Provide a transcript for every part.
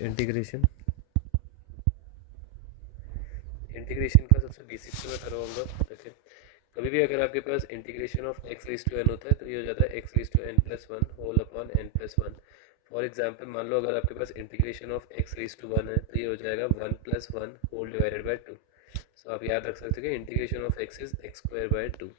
Integration का सबसे basic से मैं करवाऊंगा। देखिए, कभी भी अगर आपके पास integration of x raise to n होता है तो ये हो जाता है x raise to n plus one whole upon n plus one. For example मान लो अगर आपके पास integration of x raise to one है तो ये हो जाएगा one plus one whole divided by two. So आप याद रख सकते हैं कि integration of x is x square by two.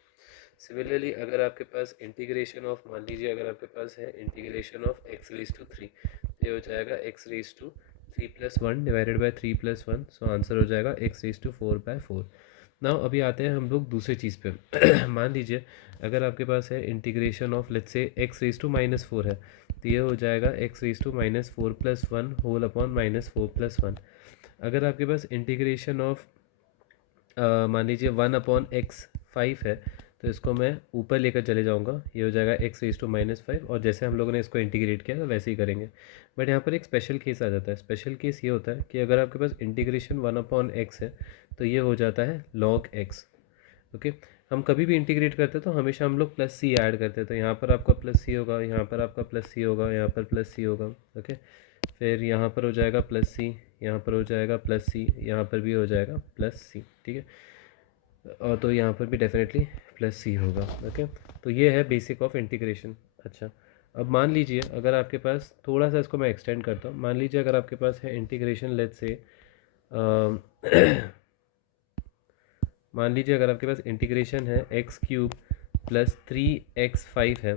Similarly अगर आपके पास इंटीग्रेशन ऑफ, मान लीजिए अगर आपके पास है integration of x raise to three तो ये हो जाएगा x raise to three plus one divided by three plus one. So answer हो जाएगा x raise to four by four. Now अभी आते हैं हम लोग दूसरी चीज़ पे। मान लीजिए अगर आपके पास है integration of let's say x raise to minus four है तो ये हो जाएगा x raise to minus four plus one whole upon minus four plus one. अगर आपके पास इंटीग्रेशन ऑफ मान लीजिए वन अपॉन एक्स फाइव है तो इसको मैं ऊपर लेकर चले जाऊंगा, ये हो जाएगा x raise to minus five. और जैसे हम लोगों ने इसको इंटीग्रेट किया तो वैसे ही करेंगे। बट यहाँ पर एक स्पेशल केस आ जाता है। स्पेशल केस ये होता है कि अगर आपके पास इंटीग्रेशन वन अपॉन एक्स है तो ये हो जाता है लॉग एक्स। ओके, हम कभी भी इंटीग्रेट करते हैं तो हमेशा हम लोग प्लस सी ऐड करते हैं। तो यहाँ पर आपका प्लस सी होगा, यहाँ पर आपका प्लस सी होगा, यहाँ पर प्लस सी होगा। ओके, फिर यहाँ पर हो जाएगा प्लस सी, यहाँ पर हो जाएगा प्लस सी, यहाँ पर भी हो जाएगा प्लस सी। ठीक है, और तो यहाँ पर भी डेफिनेटली प्लस सी होगा। ओके, तो ये है बेसिक ऑफ इंटीग्रेशन। अच्छा, अब मान लीजिए अगर आपके पास थोड़ा सा इसको मैं एक्सटेंड करता हूँ। मान लीजिए अगर आपके पास है इंटीग्रेशन लेट्स से मान लीजिए अगर आपके पास इंटीग्रेशन है x cube plus three x five है।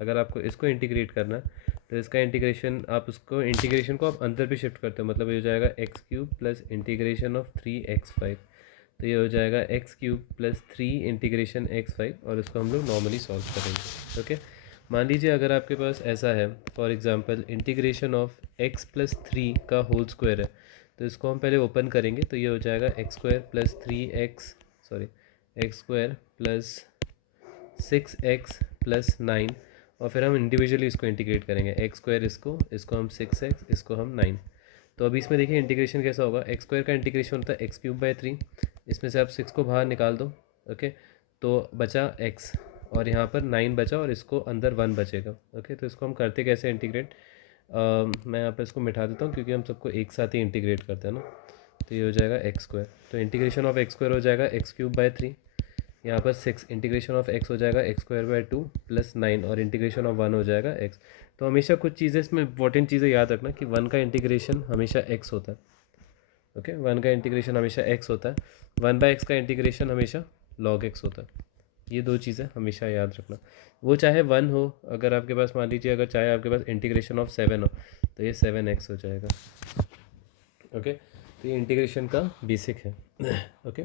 अगर आपको इसको इंटीग्रेट करना है तो इसका इंटीग्रेशन आप उसको इंटीग्रेशन को आप अंदर भी शिफ्ट करते हो, मतलब ये हो जाएगा x cube plus integration of three x five. तो ये हो जाएगा x cube plus three integration x five और इसको हम लोग नॉर्मली सॉल्व करेंगे। ओके, मान लीजिए अगर आपके पास ऐसा है for example integration of x plus three का होल स्क्वायर है तो इसको हम पहले ओपन करेंगे तो ये हो जाएगा x square plus three x x square plus six x plus nine. और फिर हम इंडिविजुअली इसको इंटीग्रेट करेंगे, एक्स स्क्वायर इसको हम सिक्स एक्स, इसको हम नाइन। तो अभी इसमें देखिए इंटीग्रेशन कैसा होगा। एक्स स्क्वायर का इंटीग्रेशन होता है एक्स क्यूब बाई थ्री, इसमें से आप सिक्स को बाहर निकाल दो। ओके, तो बचा एक्स और यहाँ पर नाइन बचा और इसको अंदर वन बचेगा। ओके, तो इसको हम करते कैसे इंटीग्रेट, मैं यहाँ पर इसको मिटा देता हूँ क्योंकि हम सबको एक साथ ही इंटीग्रेट करते हैं ना। तो ये हो जाएगा एक्स स्क्वायर, तो इंटीग्रेशन ऑफ एक्स स्क्वायर हो जाएगा एक्स क्यूब बाई थ्री, यहाँ पर सिक्स इंटीग्रेशन ऑफ एक्स हो जाएगा x square by two plus nine और इंटीग्रेशन ऑफ वन हो जाएगा एक्स। तो हमेशा कुछ चीज़ें इसमें इंपॉर्टेंट चीज़ें याद रखना कि वन का इंटीग्रेशन हमेशा एक्स होता है। ओके, वन का इंटीग्रेशन हमेशा एक्स होता है, वन बाई एक्स का इंटीग्रेशन हमेशा लॉग एक्स होता है। ये दो चीज़ें हमेशा याद रखना, वो चाहे वन हो, अगर आपके पास मान लीजिए अगर चाहे आपके पास इंटीग्रेशन ऑफ सेवन हो तो ये सेवन एक्स हो जाएगा। ओके, तो ये इंटीग्रेशन का बेसिक है। ओके